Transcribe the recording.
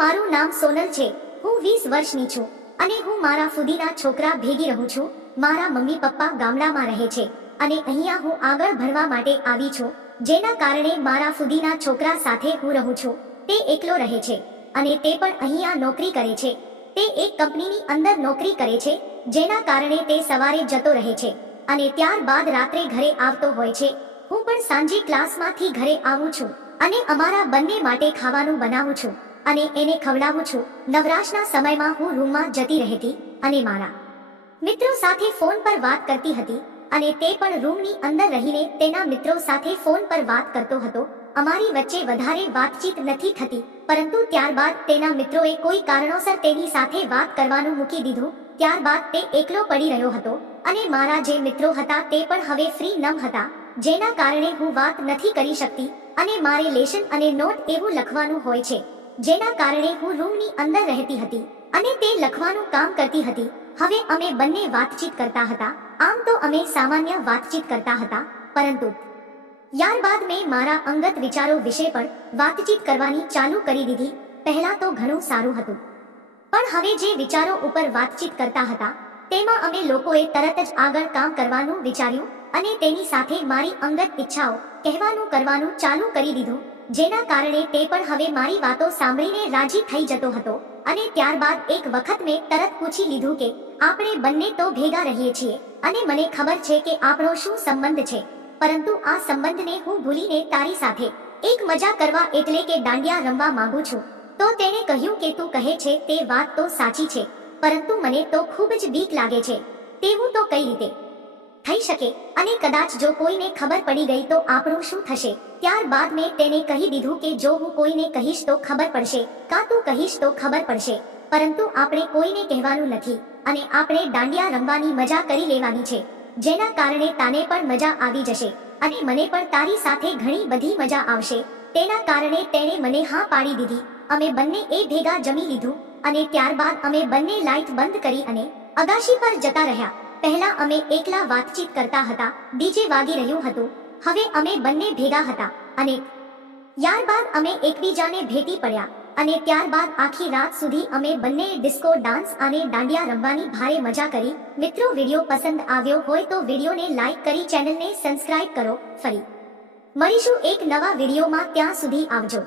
મારું નામ સોનલ છે. હું 20 વર્ષની છું અને હું મારા ફુદીના છોકરા ભેગી રહું છું. મારા મમ્મી પપ્પા ગામડામાં રહે છે અને અહીંયા હું આગળ ભણવા માટે આવી છું, જેના કારણે મારા ફુદીના છોકરા સાથે હું રહું છું. તે એકલો રહે છે અને તે પણ અહીંયા નોકરી કરે છે. તે એક કંપનીની અંદર નોકરી કરે છે, જેના કારણે તે સવારે જતો રહે છે અને ત્યારબાદ રાત્રે ઘરે આવતો હોય છે. હું પણ સાંજે ક્લાસમાંથી ઘરે આવું છું અને અમારા બંને માટે ખાવાનું બનાવું છું અને એને ખવડાવું છું. નવરાશના સમયમાં હું રૂમમાં જતી રહેતી અને મારા મિત્રો સાથે ફોન પર વાત કરતી હતી અને તે પણ રૂમની અંદર રહીને તેના મિત્રો સાથે ફોન પર વાત કરતો હતો. અમારી વચ્ચે વધારે વાતચીત નથી થતી, પરંતુ ત્યારબાદ તેના મિત્રોએ કોઈ કારણોસર તેની સાથે વાત કરવાનું મૂકી દીધું. ત્યારબાદ તે એકલો પડી રહ્યો હતો અને મારા જે મિત્રો હતા તે પણ હવે ફ્રી ન હતા, જેના કારણે હું વાત નથી કરી શકતી અને મારે લેશન અને નોટ એવું લખવાનું હોય છે, જેના કારણે હું રૂમની અંદર રહેતી હતી અને તે લખવાનું કામ કરતી હતી. હવે અમે બંને વાતચીત કરતા હતા. આમ તો અમે સામાન્ય વાતચીત કરતા હતા, પરંતુ ત્યારબાદ મેં મારા અંગત વિચારો વિશે પણ વાતચીત કરવાની ચાલુ કરી દીધી. પહેલા તો ઘણું સારું હતું, પણ હવે જે વિચારો ઉપર વાતચીત કરતા હતા તેમાં અમે લોકોએ તરત જ આગળ કામ કરવાનું વિચાર્યું અને તેની સાથે મારી અંગત ઈચ્છાઓ કહેવાનું કરવાનું ચાલુ કરી દીધું, જેના કારણે તે પણ હવે મારી વાતો સાંભળીને રાજી થઈ જતો હતો. અને ત્યારબાદ એક વખત મેં તરત પૂછી લીધું કે આપણે બંને તો ભેગા રહીએ છીએ અને મને ખબર છે કે આપણો શું સંબંધ છે, પરંતુ આ સંબંધને હું ભૂલીને તારી સાથે એક મજા કરવા એટલે કે દાંડિયા રમવા માંગુ છું. તો તેણે કહ્યું કે તું કહે છે તે વાત તો સાચી છે, પરંતુ મને તો ખૂબ જ બીક લાગે છે. તેવું તો કઈ રીતે થઈ શકે અને કદાચ જો કોઈને ખબર પડી ગઈ તો આપણું શું થશે? ત્યારબાદ મેં તેને કહી દીધું કે જો હું કોઈને કહીશ તો ખબર પડશે, કાં તું કહીશ તો ખબર પડશે, પરંતુ આપણે કોઈને કહેવાનું નથી અને આપણે દાંડિયા રમવાની મજા કરી લેવાની છે, જેના કારણે તાને પણ મજા આવી જશે અને મને પણ તારી સાથે ઘણી બધી મજા આવશે. તેના કારણે તેણે મને હા પાડી દીધી. અમે બંને એ ભેગા જમી લીધું અને ત્યારબાદ અમે બંને લાઇટ બંધ કરી અને અગાશી પર જતા રહ્યા. પહેલા અમે એકલા વાતચીત કરતા હતા, ડીજે વાગી રહ્યું હતું. હવે અમે બંને ભેગા હતા અને ત્યારબાદ અમે એકબીજાને ભેટી પડ્યા અને ત્યારબાદ આખી રાત સુધી અમે બંને ડિસ્કો ડાન્સ અને દાંડિયા રમવાની ભારે મજા કરી. મિત્રો, વિડીયો પસંદ આવ્યો હોય તો વિડીયોને લાઈક કરી ચેનલને સબસ્ક્રાઇબ કરો. ફરી મળીશું એક નવા વિડીયોમાં, ત્યાં સુધી આવજો.